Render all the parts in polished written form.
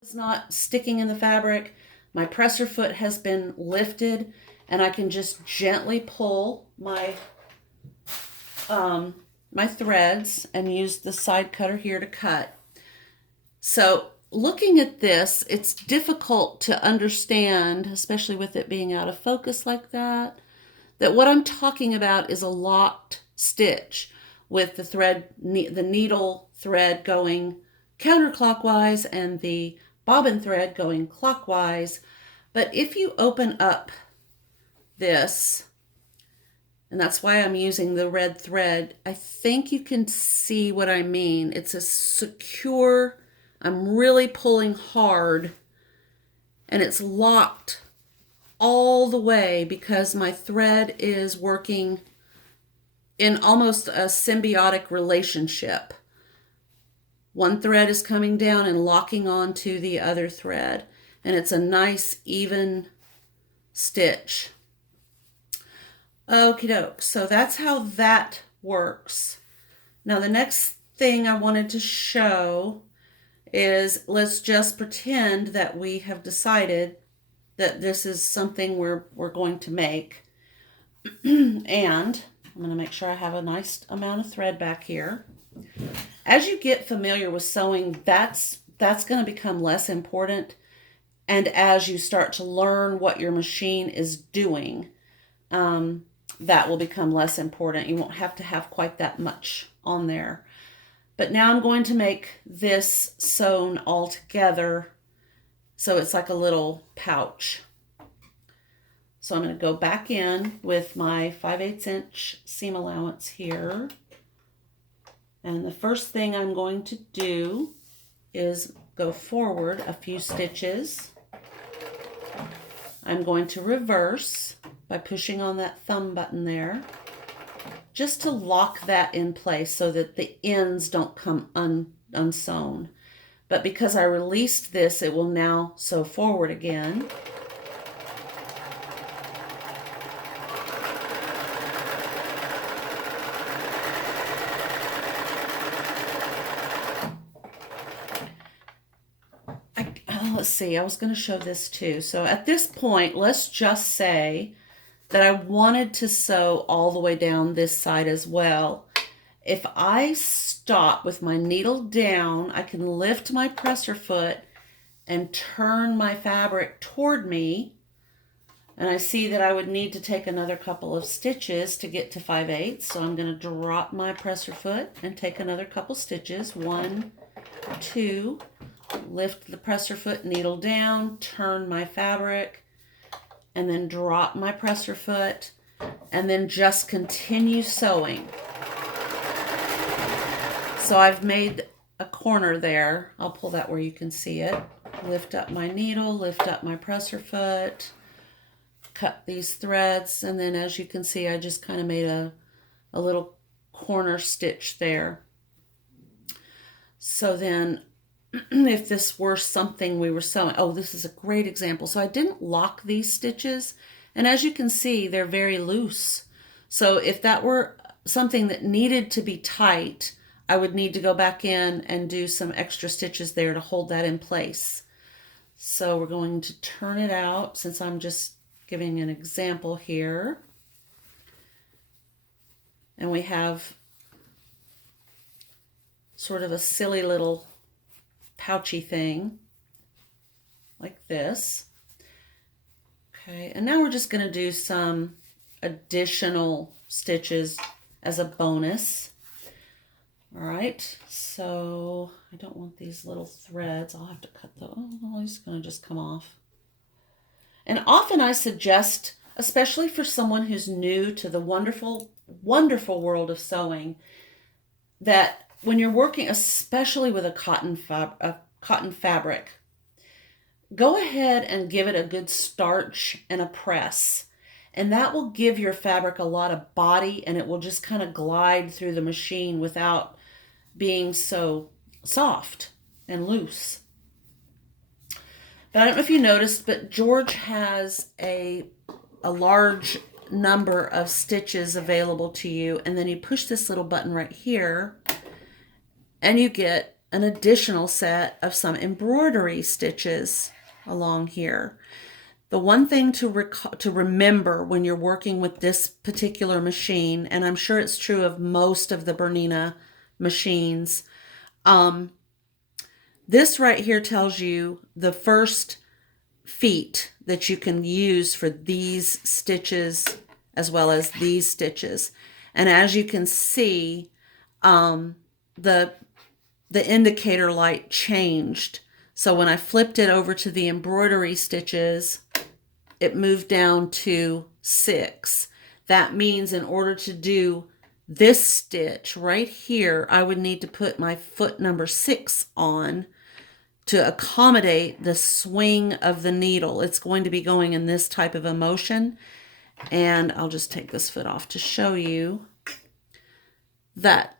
It's not sticking in the fabric. My presser foot has been lifted, and I can just gently pull my my threads and use the side cutter here to cut. So looking at this, it's difficult to understand, especially with it being out of focus like that what I'm talking about is a locked stitch with the needle thread going counterclockwise and the bobbin thread going clockwise. But if you open up this, and that's why I'm using the red thread, I think you can see what I mean. It's a secure, I'm really pulling hard, and it's locked all the way because my thread is working in almost a symbiotic relationship. One thread is coming down and locking onto the other thread, and it's a nice even stitch. Okie doke, so that's how that works. Now the next thing I wanted to show is, let's just pretend that we have decided that this is something we're going to make. And I'm going to make sure I have a nice amount of thread back here. As you get familiar with sewing, that's going to become less important. And as you start to learn what your machine is doing, that will become less important. You won't have to have quite that much on there. But now I'm going to make this sewn all together, so it's like a little pouch. So I'm going to go back in with my 5/8 inch seam allowance here. And the first thing I'm going to do is go forward a few stitches. I'm going to reverse by pushing on that thumb button there, just to lock that in place so that the ends don't come unsewn. But because I released this, it will now sew forward again. Let's see, I was going to show this too. So at this point, let's just say that I wanted to sew all the way down this side as well. If I stop with my needle down, I can lift my presser foot and turn my fabric toward me. And I see that I would need to take another couple of stitches to get to 5/8. So I'm going to drop my presser foot and take another couple stitches. 1, 2, lift the presser foot, needle down, turn my fabric, and then drop my presser foot, and then just continue sewing. So I've made a corner there. I'll pull that where you can see it. Lift up my needle, lift up my presser foot, cut these threads, and then as you can see, I just kind of made a little corner stitch there. So then if this were something we were sewing, oh, this is a great example. So I didn't lock these stitches, and as you can see, they're very loose. So if that were something that needed to be tight, I would need to go back in and do some extra stitches there to hold that in place. So we're going to turn it out, since I'm just giving an example here. And we have sort of a silly little pouchy thing like this. Okay, and now we're just going to do some additional stitches as a bonus. All right, so I don't want these little threads. I'll have to cut those. Oh, he's going to just come off. And often I suggest, especially for someone who's new to the wonderful, wonderful world of sewing, that when you're working, especially with a cotton fabric, go ahead and give it a good starch and a press. And that will give your fabric a lot of body, and it will just kind of glide through the machine without being so soft and loose. But I don't know if you noticed, but George has a large number of stitches available to you, and then you push this little button right here, and you get an additional set of some embroidery stitches along here. The one thing to remember when you're working with this particular machine, and I'm sure it's true of most of the Bernina machines, this right here tells you the first feet that you can use for these stitches as well as these stitches. And as you can see, the indicator light changed. So when I flipped it over to the embroidery stitches, it moved down to 6. That means in order to do this stitch right here, I would need to put my foot number 6 on to accommodate the swing of the needle. It's going to be going in this type of a motion. And I'll just take this foot off to show you that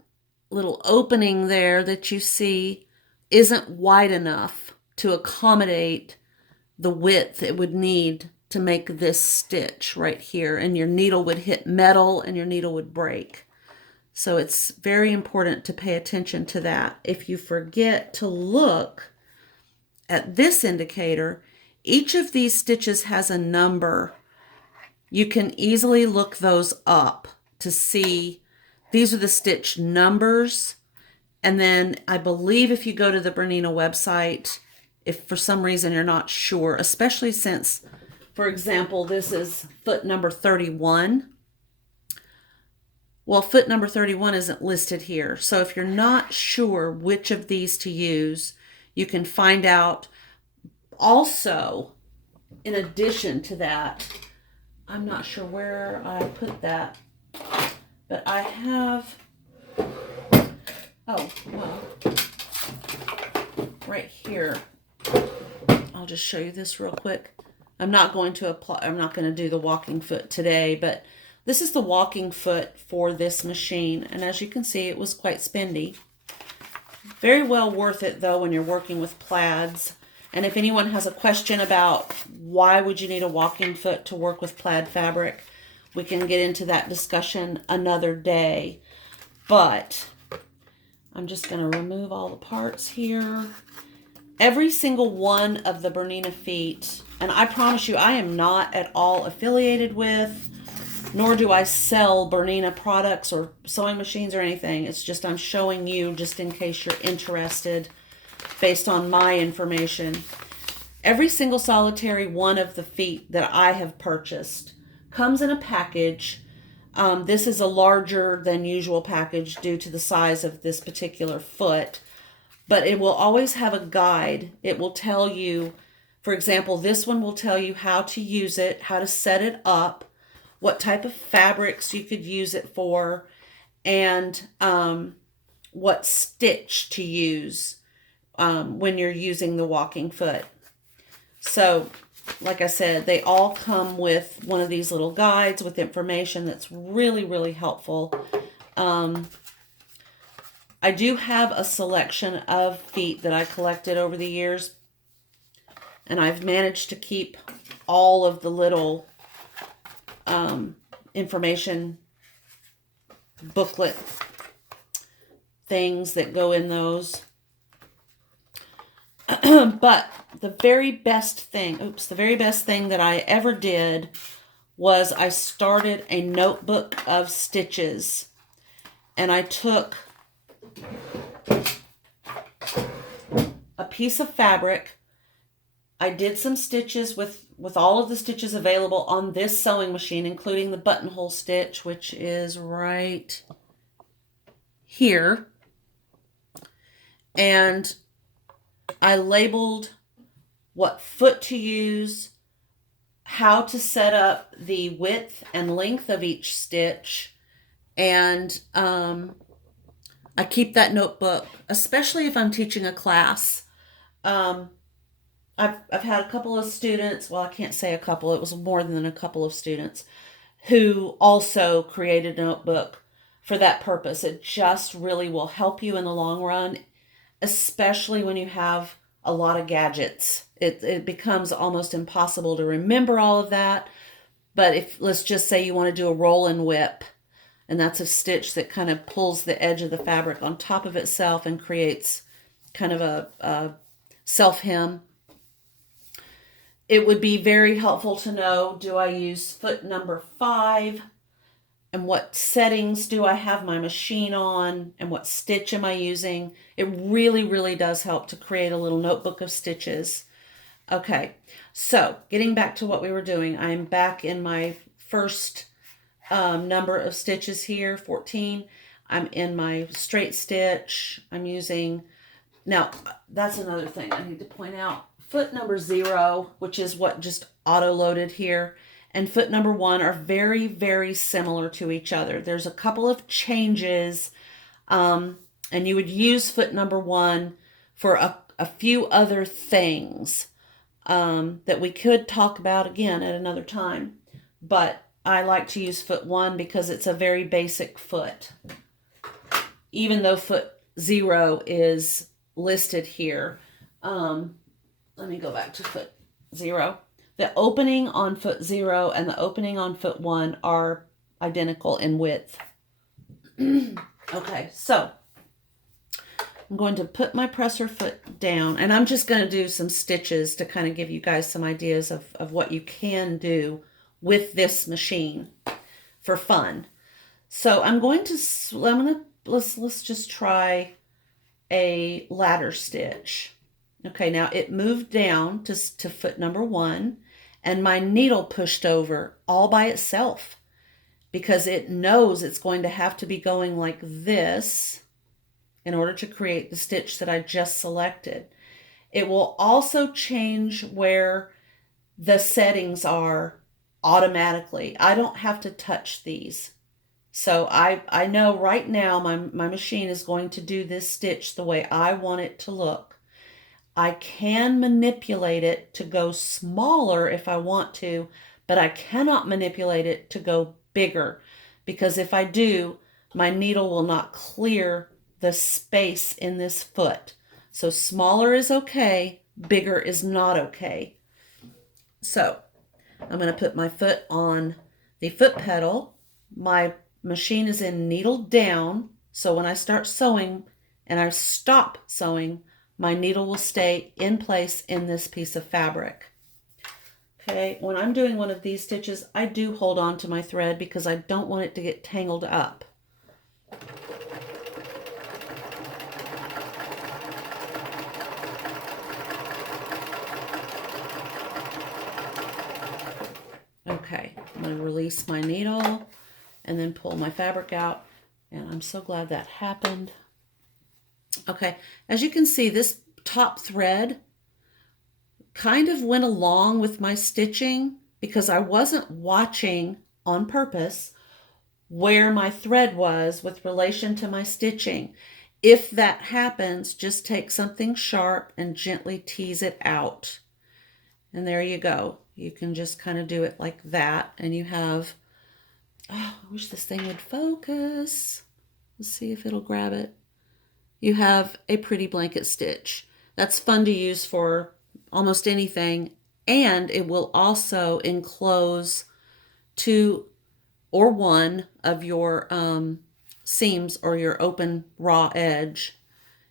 little opening there that you see isn't wide enough to accommodate the width it would need to make this stitch right here, and your needle would hit metal and your needle would break. So it's very important to pay attention to that. If you forget to look at this indicator, each of these stitches has a number. You can easily look those up to see these are the stitch numbers. And then I believe if you go to the Bernina website, if for some reason you're not sure, especially since, for example, this is foot number 31. Well, foot number 31 isn't listed here. So if you're not sure which of these to use, you can find out. Also, in addition to that, I'm not sure where I put that, but I have, oh, well, right here. I'll just show you this real quick. I'm not going to do the walking foot today, but this is the walking foot for this machine. And as you can see, it was quite spendy. Very well worth it though when you're working with plaids. And if anyone has a question about why would you need a walking foot to work with plaid fabric, we can get into that discussion another day. But I'm just going to remove all the parts here. Every single one of the Bernina feet, and I promise you I am not at all affiliated with, nor do I sell Bernina products or sewing machines or anything. It's just I'm showing you just in case you're interested based on my information. Every single solitary one of the feet that I have purchased comes in a package. This is a larger than usual package due to the size of this particular foot, but it will always have a guide. It will tell you, for example, this one will tell you how to use it, how to set it up, what type of fabrics you could use it for, and what stitch to use when you're using the walking foot. So, like I said, they all come with one of these little guides with information that's really, really helpful. I do have a selection of feet that I collected over the years, and I've managed to keep all of the little information booklet things that go in those. But the very best thing that I ever did was I started a notebook of stitches, and I took a piece of fabric. I did some stitches with all of the stitches available on this sewing machine, including the buttonhole stitch, which is right here. And I labeled what foot to use, how to set up the width and length of each stitch, and I keep that notebook, especially if I'm teaching a class. I've had a couple of students, well, I can't say a couple, it was more than a couple of students, who also created a notebook for that purpose. It just really will help you in the long run, especially when you have a lot of gadgets. It becomes almost impossible to remember all of that. But if, let's just say you want to do a roll and whip, and that's a stitch that kind of pulls the edge of the fabric on top of itself and creates kind of a self hem. It would be very helpful to know, do I use foot number 5? And what settings do I have my machine on? And what stitch am I using? It really, really does help to create a little notebook of stitches. Okay, so getting back to what we were doing, I'm back in my first number of stitches here, 14. I'm in my straight stitch. I'm using, now that's another thing I need to point out. Foot number 0, which is what just auto-loaded here, and foot number 1 are very, very similar to each other. There's a couple of changes, and you would use foot number 1 for a few other things that we could talk about again at another time. But I like to use foot 1 because it's a very basic foot. Even though foot 0 is listed here. Let me go back to foot 0. The opening on foot 0 and the opening on foot 1 are identical in width. Okay, so I'm going to put my presser foot down, and I'm just going to do some stitches to kind of give you guys some ideas of what you can do with this machine for fun. So let's just try a ladder stitch. Okay, now it moved down to foot number 1, and my needle pushed over all by itself because it knows it's going to have to be going like this in order to create the stitch that I just selected. It will also change where the settings are automatically. I don't have to touch these. So I know right now my machine is going to do this stitch the way I want it to look. I can manipulate it to go smaller if I want to, but I cannot manipulate it to go bigger, because if I do, my needle will not clear the space in this foot. So smaller is okay, bigger is not okay. So I'm going to put my foot on the foot pedal. My machine is in needle down, so when I start sewing and I stop sewing, my needle will stay in place in this piece of fabric. Okay, when I'm doing one of these stitches, I do hold on to my thread because I don't want it to get tangled up. Okay, I'm going to release my needle and then pull my fabric out, and I'm so glad that happened. Okay, as you can see, this top thread kind of went along with my stitching because I wasn't watching on purpose where my thread was with relation to my stitching. If that happens, just take something sharp and gently tease it out. And there you go. You can just kind of do it like that, and you have, oh, I wish this thing would focus. Let's see if it'll grab it. You have a pretty blanket stitch. That's fun to use for almost anything, and it will also enclose 2 or 1 of your seams or your open raw edge,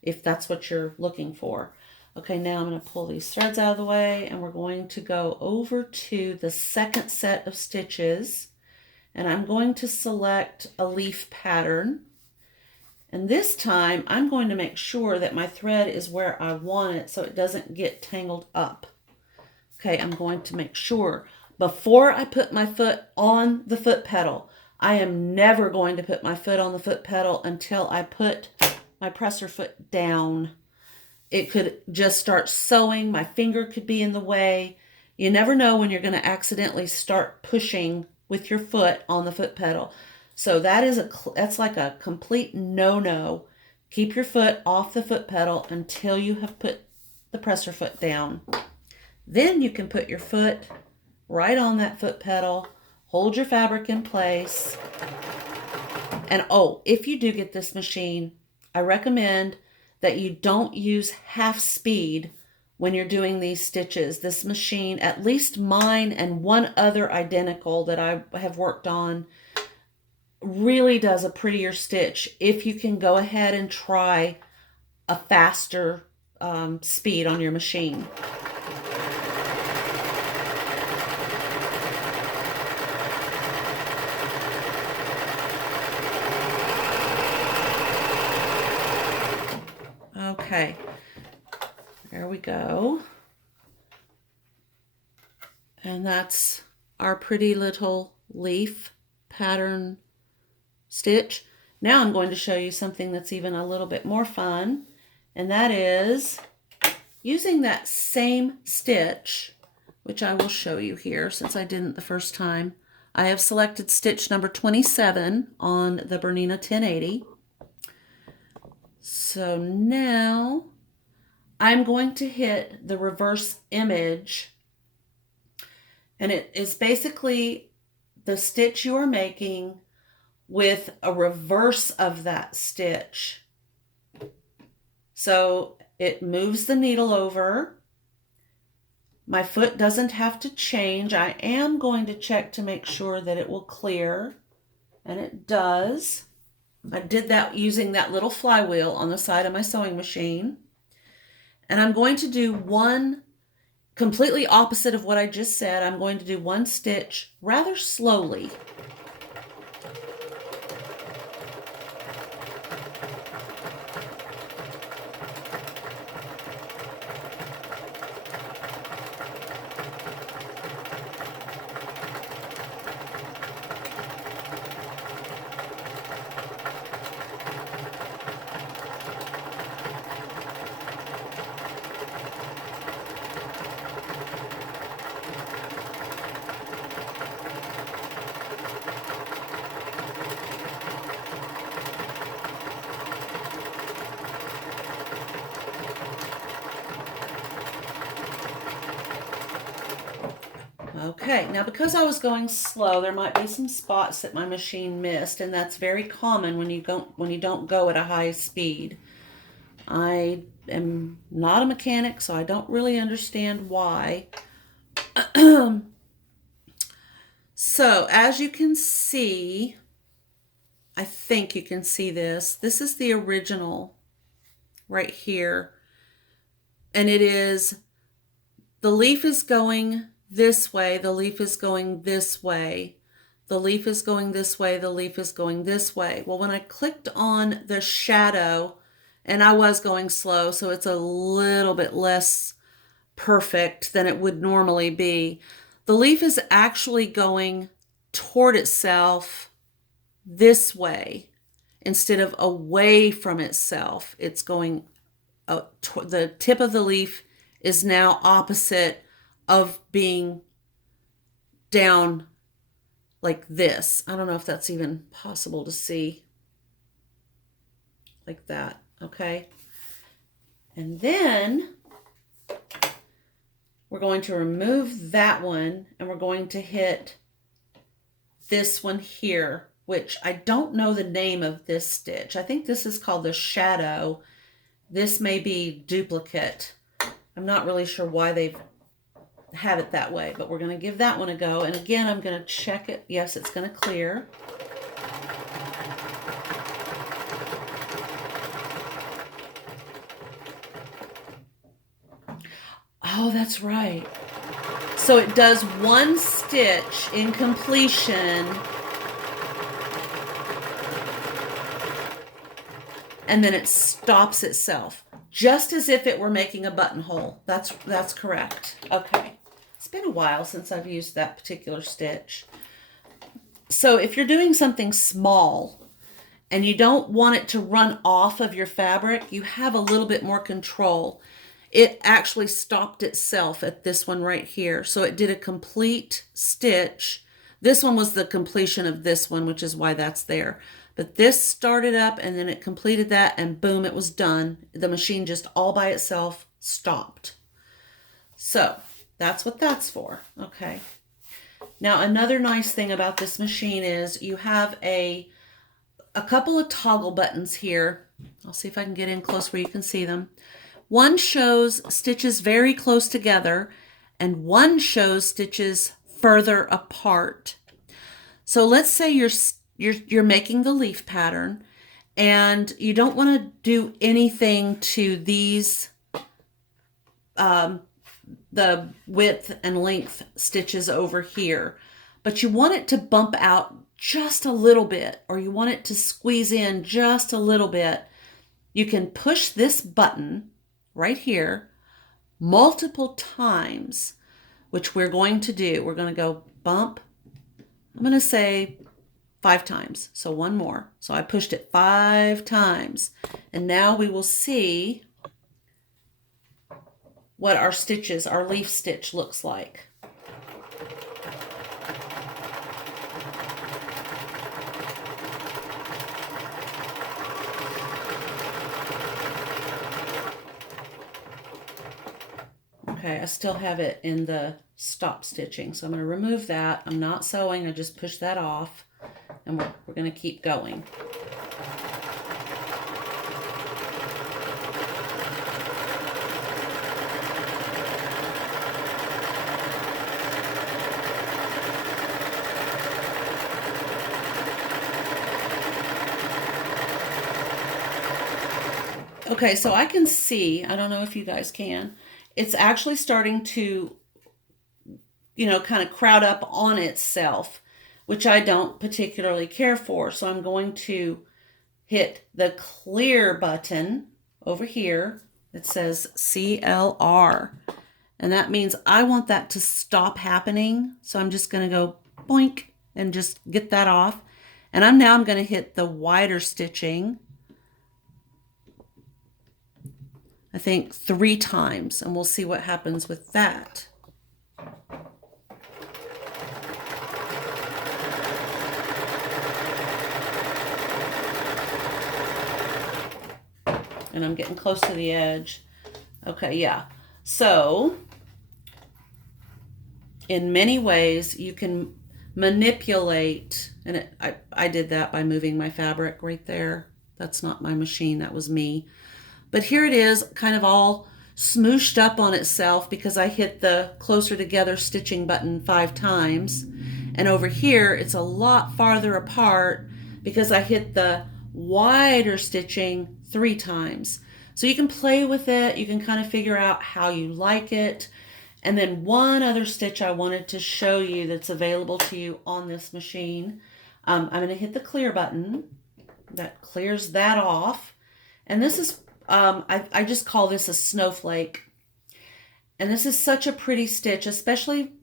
if that's what you're looking for. Okay, now I'm going to pull these threads out of the way, and we're going to go over to the second set of stitches, and I'm going to select a leaf pattern. And this time, I'm going to make sure that my thread is where I want it so it doesn't get tangled up. Okay, I'm going to make sure before I put my foot on the foot pedal. I am never going to put my foot on the foot pedal until I put my presser foot down. It could just start sewing. My finger could be in the way. You never know when you're going to accidentally start pushing with your foot on the foot pedal. So that's like a complete no-no. Keep your foot off the foot pedal until you have put the presser foot down. Then you can put your foot right on that foot pedal, hold your fabric in place. And oh, if you do get this machine, I recommend that you don't use half speed when you're doing these stitches. This machine, at least mine and one other identical that I have worked on, really does a prettier stitch if you can go ahead and try a faster speed on your machine. Okay, there we go. And that's our pretty little leaf pattern stitch. Now I'm going to show you something that's even a little bit more fun, and that is using that same stitch, which I will show you here since I didn't the first time. I have selected stitch number 27 on the Bernina 1080. So now I'm going to hit the reverse image, and it is basically the stitch you are making with a reverse of that stitch. So it moves the needle over. My foot doesn't have to change. I am going to check to make sure that it will clear, and it does. I did that using that little flywheel on the side of my sewing machine. And I'm going to do one completely opposite of what I just said. I'm going to do one stitch rather slowly. Okay, now because I was going slow, there might be some spots that my machine missed, and that's very common when you don't go at a high speed. I am not a mechanic, so I don't really understand why. So as you can see, I think you can see this. This is the original right here, and it is, the leaf is going this way, the leaf is going this way, the leaf is going this way, the leaf is going this way. Well, when I clicked on the shadow, and I was going slow, so it's a little bit less perfect than it would normally be, the leaf is actually going toward itself this way instead of away from itself. It's going, the tip of the leaf is now opposite of being down like this. I don't know if that's even possible to see like that. Okay. And then we're going to remove that one, and we're going to hit this one here, which I don't know the name of this stitch. I think this is called the shadow. This may be duplicate. I'm not really sure why they've have it that way, but we're going to give that one a go. And again, I'm going to check it. Yes, it's going to clear. Oh, that's right. So it does one stitch in completion, and then it stops itself, just as if it were making a buttonhole. That's correct. Okay. It's been a while since I've used that particular stitch. So if you're doing something small and you don't want it to run off of your fabric, you have a little bit more control. It actually stopped itself at this one right here. So it did a complete stitch. This one was the completion of this one, which is why that's there. But this started up and then it completed that, and boom, it was done. The machine just all by itself stopped. So that's what that's for. Okay. Now, another nice thing about this machine is you have a couple of toggle buttons here. I'll see if I can get in close where you can see them. One shows stitches very close together, and one shows stitches further apart. So let's say you're making the leaf pattern, and you don't want to do anything to these the width and length stitches over here, but you want it to bump out just a little bit, or you want it to squeeze in just a little bit, you can push this button right here multiple times, which we're going to do. We're going to go bump. I'm going to say 5 times. So one more. So I pushed it 5 times. And now we will see what our stitches, our leaf stitch looks like. Okay, I still have it in the stop stitching, so I'm going to remove that. I'm not sewing, I just push that off, and we're going to keep going. Okay, so I can see, I don't know if you guys can, it's actually starting to, kind of crowd up on itself, which I don't particularly care for. So I'm going to hit the clear button over here. It says CLR. And that means I want that to stop happening. So I'm just going to go boink and just get that off. And I'm going to hit the wider stitching, I think 3 times, and we'll see what happens with that. And I'm getting close to the edge. Okay, yeah. So, in many ways, you can manipulate, and I did that by moving my fabric right there. That's not my machine, that was me. But here it is, kind of all smooshed up on itself because I hit the closer together stitching button 5 times. And over here, it's a lot farther apart because I hit the wider stitching 3 times. So you can play with it. You can kind of figure out how you like it. And then one other stitch I wanted to show you that's available to you on this machine. I'm going to hit the clear button. That clears that off. And this is I just call this a snowflake. And this is such a pretty stitch, especially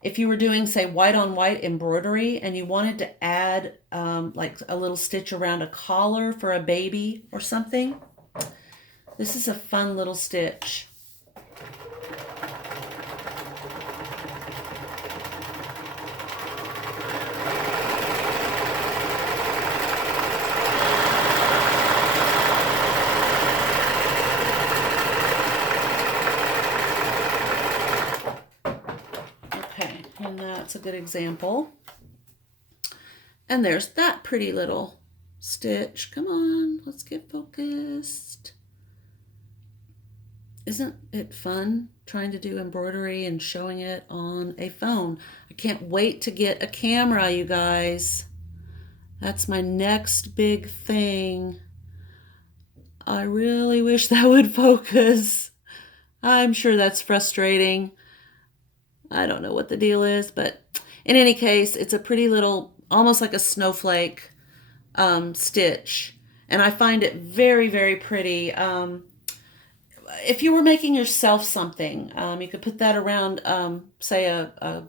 if you were doing, say, white on white embroidery and you wanted to add like a little stitch around a collar for a baby or something. This is a fun little stitch. And that's a good example. And there's that pretty little stitch. Come on, let's get focused. Isn't it fun trying to do embroidery and showing it on a phone? I can't wait to get a camera, you guys. That's my next big thing. I really wish that would focus. I'm sure that's frustrating. I don't know what the deal is, but in any case, it's a pretty little, almost like a snowflake stitch. And I find it very, very pretty. If you were making yourself something, you could put that around, say, a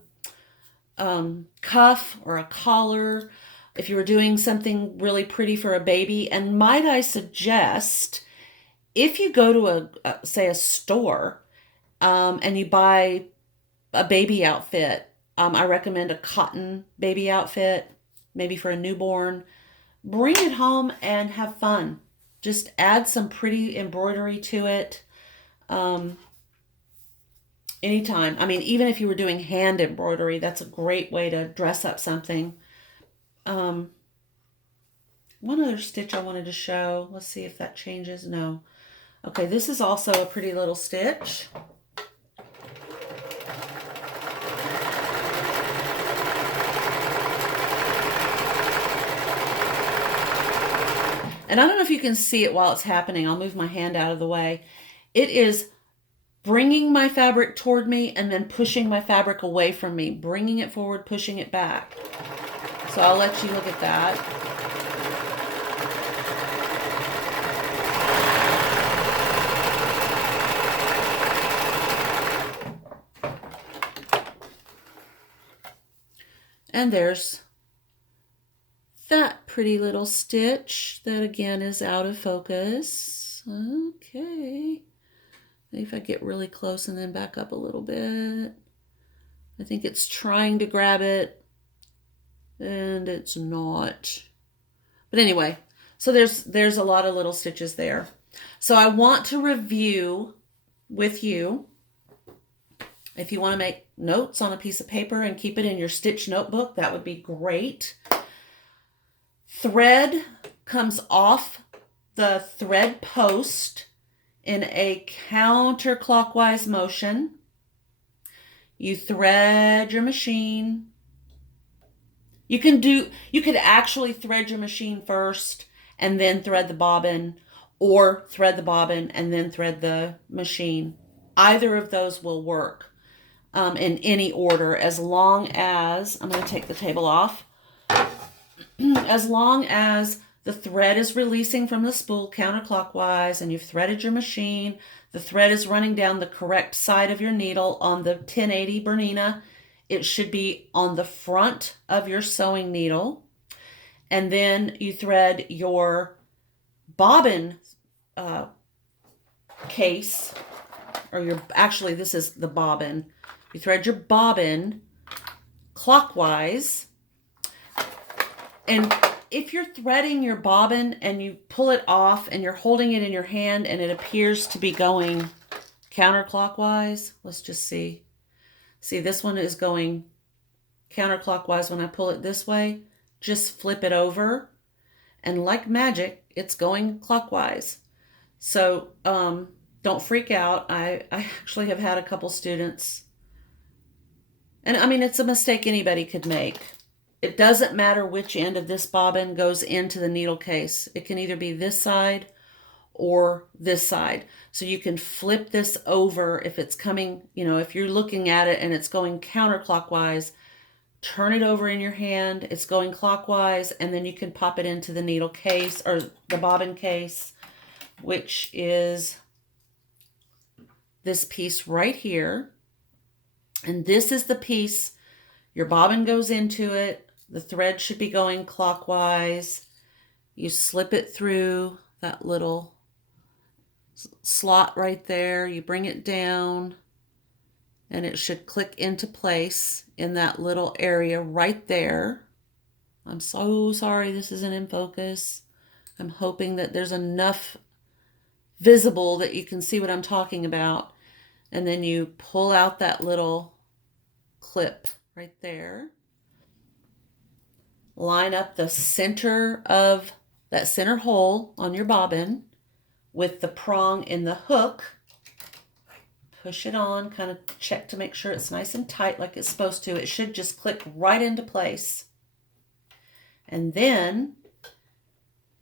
cuff or a collar. If you were doing something really pretty for a baby. And might I suggest, if you go to say a store and you buy a baby outfit, I recommend a cotton baby outfit, maybe for a newborn. Bring it home and have fun. Just add some pretty embroidery to it. Anytime. I mean, even if you were doing hand embroidery, that's a great way to dress up something. One other stitch I wanted to show. Let's see if that changes. No. Okay, this is also a pretty little stitch. And I don't know if you can see it while it's happening. I'll move my hand out of the way. It is bringing my fabric toward me and then pushing my fabric away from me, bringing it forward, pushing it back. So I'll let you look at that. And there's that pretty little stitch that again is out of focus. Okay. Maybe if I get really close and then back up a little bit. I think it's trying to grab it and it's not. But anyway, so there's a lot of little stitches there. So I want to review with you. If you want to make notes on a piece of paper and keep it in your stitch notebook, that would be great. Thread comes off the thread post in a counterclockwise motion. You thread your machine. You could actually thread your machine first and then thread the bobbin, or thread the bobbin and then thread the machine. Either of those will work. In any order, as long as, I'm going to take the table off, as long as the thread is releasing from the spool counterclockwise and you've threaded your machine, the thread is running down the correct side of your needle on the 1080 Bernina. It should be on the front of your sewing needle. And then you thread your bobbin case, or actually this is the bobbin. You thread your bobbin clockwise, and if you're threading your bobbin and you pull it off and you're holding it in your hand and it appears to be going counterclockwise, let's just see. See, this one is going counterclockwise when I pull it this way. Just flip it over, and like magic, it's going clockwise. So don't freak out. I actually have had a couple students. And I mean, it's a mistake anybody could make. It doesn't matter which end of this bobbin goes into the needle case. It can either be this side or this side. So you can flip this over if it's coming, if you're looking at it and it's going counterclockwise, turn it over in your hand. It's going clockwise, and then you can pop it into the needle case or the bobbin case, which is this piece right here. And this is the piece, your bobbin goes into it. The thread should be going clockwise. You slip it through that little slot right there. You bring it down, and it should click into place in that little area right there. I'm so sorry this isn't in focus. I'm hoping that there's enough visible that you can see what I'm talking about. And then you pull out that little clip right there. Line up the center of that center hole on your bobbin with the prong in the hook. Push it on, kind of check to make sure it's nice and tight like it's supposed to. It should just click right into place. And then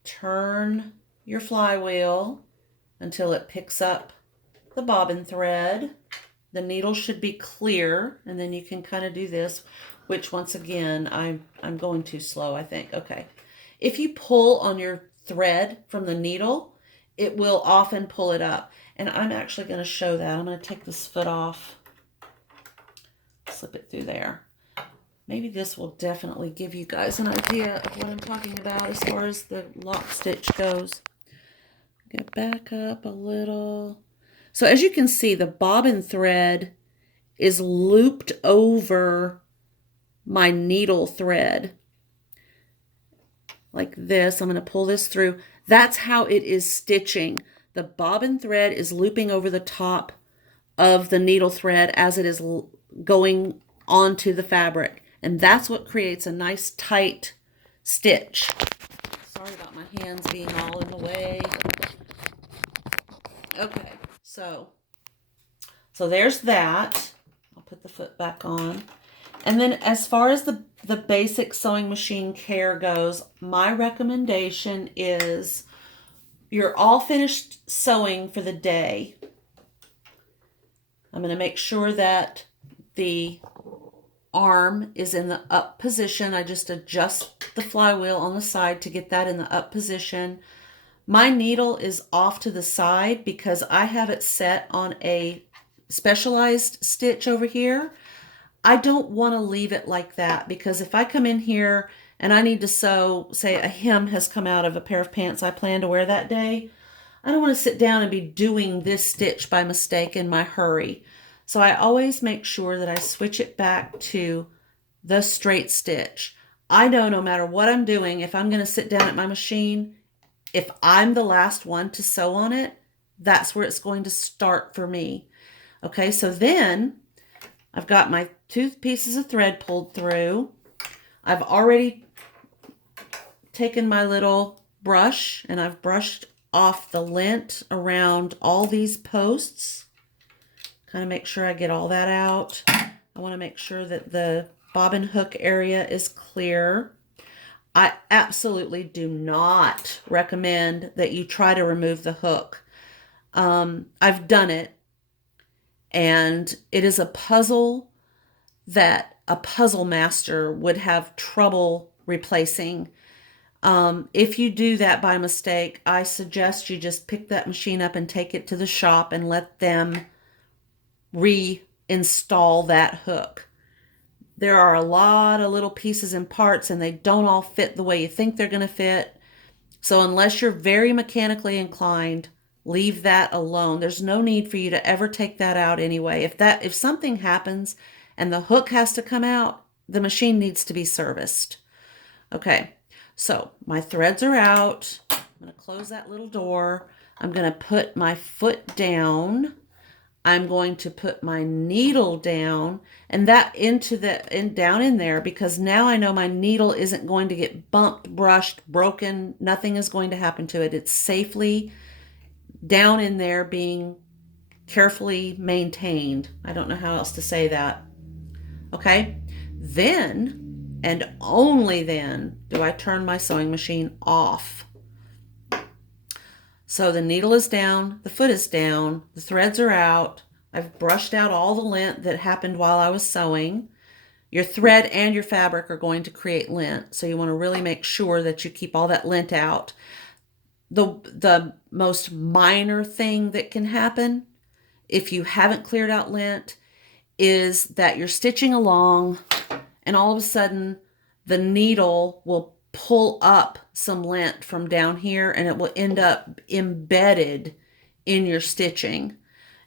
turn your flywheel until it picks up the bobbin thread. The needle should be clear, and then you can kind of do this, which once again, I'm going too slow, I think. Okay. If you pull on your thread from the needle, it will often pull it up. And I'm actually going to show that. I'm going to take this foot off, slip it through there. Maybe this will definitely give you guys an idea of what I'm talking about as far as the lock stitch goes. Get back up a little. So as you can see, the bobbin thread is looped over my needle thread like this. I'm going to pull this through. That's how it is stitching. The bobbin thread is looping over the top of the needle thread as it is going onto the fabric. And that's what creates a nice tight stitch. Sorry about my hands being all in the way. Okay, so there's that. I'll put the foot back on. And then as far as the basic sewing machine care goes, my recommendation is you're all finished sewing for the day. I'm going to make sure that the arm is in the up position. I just adjust the flywheel on the side to get that in the up position. My needle is off to the side because I have it set on a specialized stitch over here. I don't want to leave it like that because if I come in here and I need to sew, say a hem has come out of a pair of pants I plan to wear that day, I don't want to sit down and be doing this stitch by mistake in my hurry. So I always make sure that I switch it back to the straight stitch. I know no matter what I'm doing, if I'm going to sit down at my machine, if I'm the last one to sew on it, that's where it's going to start for me. Okay, so then I've got my 2 pieces of thread pulled through. I've already taken my little brush and I've brushed off the lint around all these posts. Kind of make sure I get all that out. I want to make sure that the bobbin hook area is clear. I absolutely do not recommend that you try to remove the hook. I've done it, and it is a puzzle that a puzzle master would have trouble replacing. If you do that by mistake, I suggest you just pick that machine up and take it to the shop and let them reinstall that hook. There are a lot of little pieces and parts and they don't all fit the way you think they're going to fit. So unless you're very mechanically inclined, leave that alone. There's no need for you to ever take that out anyway. If something happens and the hook has to come out, the machine needs to be serviced. Okay, so my threads are out. I'm going to close that little door. I'm going to put my foot down. I'm going to put my needle down and that down in there, because now I know my needle isn't going to get bumped, brushed, broken. Nothing is going to happen to it. It's safely down in there, being carefully maintained. I don't know how else to say that. Okay, then and only then do I turn my sewing machine off. So the needle is down, the foot is down, the threads are out. I've brushed out all the lint that happened while I was sewing. Your thread and your fabric are going to create lint, so you want to really make sure that you keep all that lint out. The most minor thing that can happen if you haven't cleared out lint is that you're stitching along and all of a sudden the needle will pull up some lint from down here and it will end up embedded in your stitching,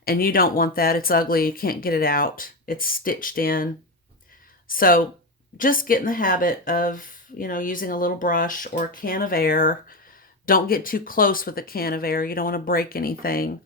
and you don't want that. It's ugly. You can't get it out. It's stitched in. So just get in the habit of, using a little brush or a can of air. Don't get too close with a can of air. You don't want to break anything.